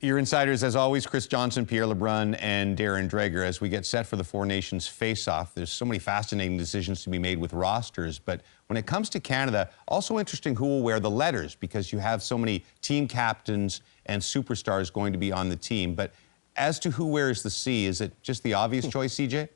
Your insiders, as always, Chris Johnson, Pierre LeBrun, and Darren Dreger. As we get set for the Four Nations face-off, there's so many fascinating decisions to be made with rosters. But when it comes to Canada, also interesting who will wear the letters, because you have so many team captains and superstars going to be on the team. But as to who wears the C, is it just the obvious choice, CJ?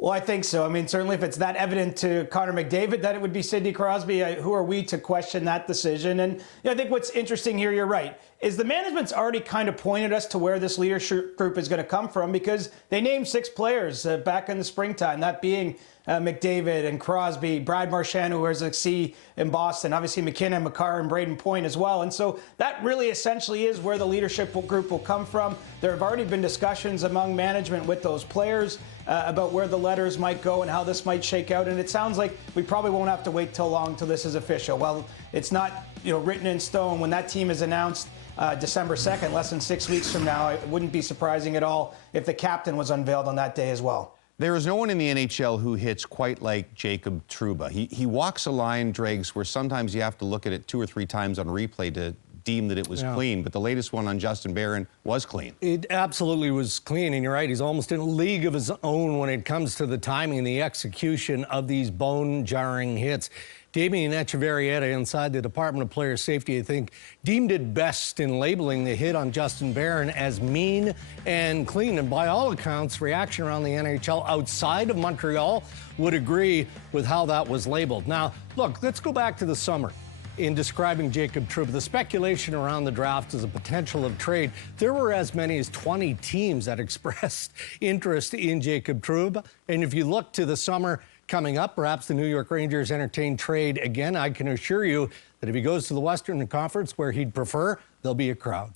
Well, I think so. I mean, certainly if it's that evident to Connor McDavid that it would be Sidney Crosby, who are we to question that decision? And I think what's interesting here, you're right, is the management's already kind of pointed us to where this leadership group is going to come from, because they named 6 players back in the springtime, that being McDavid and Crosby, Brad Marchand, who wears a C in Boston, obviously McKinnon, Makar, and Braden Point as well. And so that really essentially is where the leadership group will come from. There have already been discussions among management with those players about where the letters might go and how this might shake out. And it sounds like we probably won't have to wait till long till this is official. Well, it's not written in stone. When that team is announced December 2nd, less than 6 weeks from now, it wouldn't be surprising at all if the captain was unveiled on that day as well. There is no one in the NHL who hits quite like Jacob Trouba. He walks a line, Dregs, where sometimes you have to look at it 2 or 3 times on replay to deem that it was clean. But the latest one on Justin Barron was clean. It absolutely was clean, and you're right. He's almost in a league of his own when it comes to the timing and the execution of these bone-jarring hits. Damien Echeverrieta inside the Department of Player Safety, I think, deemed it best in labeling the hit on Justin Barron as mean and clean. And by all accounts, reaction around the NHL outside of Montreal would agree with how that was labeled. Now, look, let's go back to the summer. In describing Jacob Trouba, the speculation around the draft as a potential of trade, there were as many as 20 teams that expressed interest in Jacob Trouba. And if you look to the summer coming up, perhaps the New York Rangers entertain trade again. I can assure you that if he goes to the Western Conference, where he'd prefer, there'll be a crowd.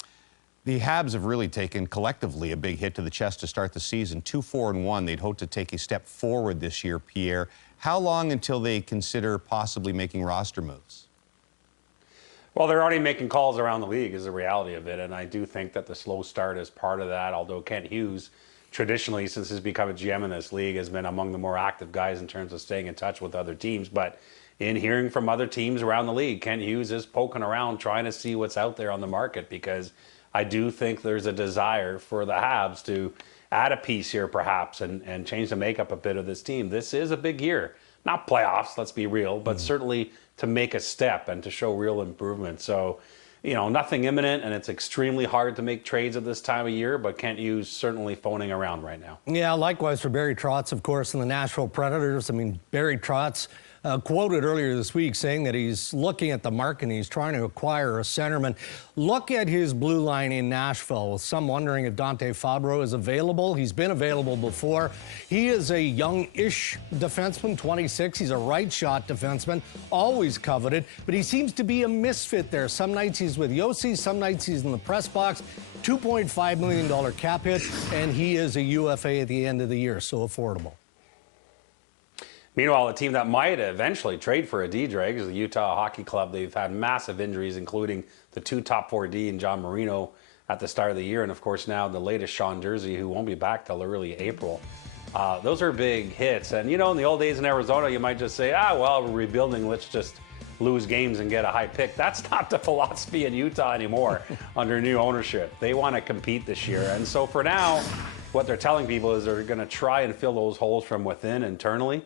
The Habs have really taken collectively a big hit to the chest to start the season. 2-4-1. They'd hoped to take a step forward this year, Pierre. How long until they consider possibly making roster moves? Well, they're already making calls around the league is the reality of it, and I do think that the slow start is part of that, although Kent Hughes, traditionally, since he's become a GM in this league, has been among the more active guys in terms of staying in touch with other teams. But in hearing from other teams around the league, Kent Hughes is poking around trying to see what's out there on the market, because I do think there's a desire for the Habs to add a piece here perhaps and change the makeup a bit of this team. This is a big year. Not playoffs, let's be real, but certainly to make a step and to show real improvement. So, nothing imminent, and it's extremely hard to make trades at this time of year, but Kent Hughes certainly phoning around right now. Yeah, likewise for Barry Trotz, of course, and the Nashville Predators. I mean, Barry Trotz quoted earlier this week saying that he's looking at the market and he's trying to acquire a centerman. Look at his blue line in Nashville, with some wondering if Dante Fabbro is available. He's been available before. He is a young-ish defenseman, 26. He's a right-shot defenseman, always coveted, but he seems to be a misfit there. Some nights he's with Yossi, some nights he's in the press box. $2.5 million cap hit, and he is a UFA at the end of the year, so affordable. Meanwhile, a team that might eventually trade for a D-Drag is the Utah Hockey Club. They've had massive injuries, including the 2 top 4D and John Marino at the start of the year. And, of course, now the latest Sean Jersey, who won't be back till early April. Those are big hits. And, in the old days in Arizona, you might just say, well, we're rebuilding. Let's just lose games and get a high pick. That's not the philosophy in Utah anymore under new ownership. They want to compete this year. And so for now, what they're telling people is they're going to try and fill those holes from within internally.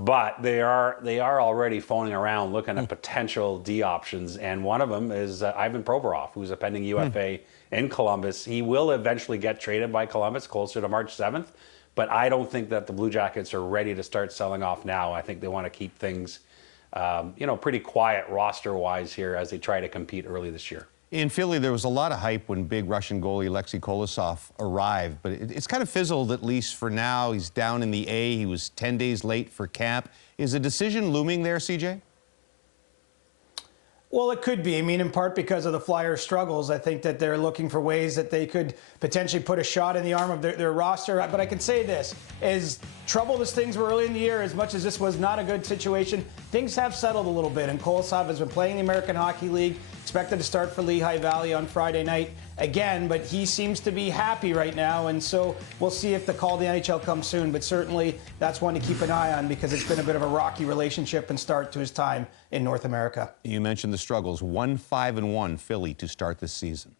But they are already phoning around looking at potential D options, and one of them is Ivan Provorov, who's a pending UFA in Columbus. He will eventually get traded by Columbus closer to March 7th, but I don't think that the Blue Jackets are ready to start selling off now. I think they want to keep things, pretty quiet roster-wise here as they try to compete early this year. In Philly, there was a lot of hype when big Russian goalie Alexei Kolosov arrived, but it's kind of fizzled, at least for now. He's down in the A. He was 10 days late for camp. Is a decision looming there, CJ? Well, it could be. I mean, in part because of the Flyers' struggles. I think that they're looking for ways that they could potentially put a shot in the arm of their roster. But I can say this, as troubled as things were early in the year, as much as this was not a good situation, things have settled a little bit. And Kolosov has been playing the American Hockey League, expected to start for Lehigh Valley on Friday night. again, but he seems to be happy right now, and so we'll see if the call to the NHL comes soon, but certainly that's one to keep an eye on because it's been a bit of a rocky relationship and start to his time in North America. You mentioned the struggles. 1-5-1 Philly to start this season.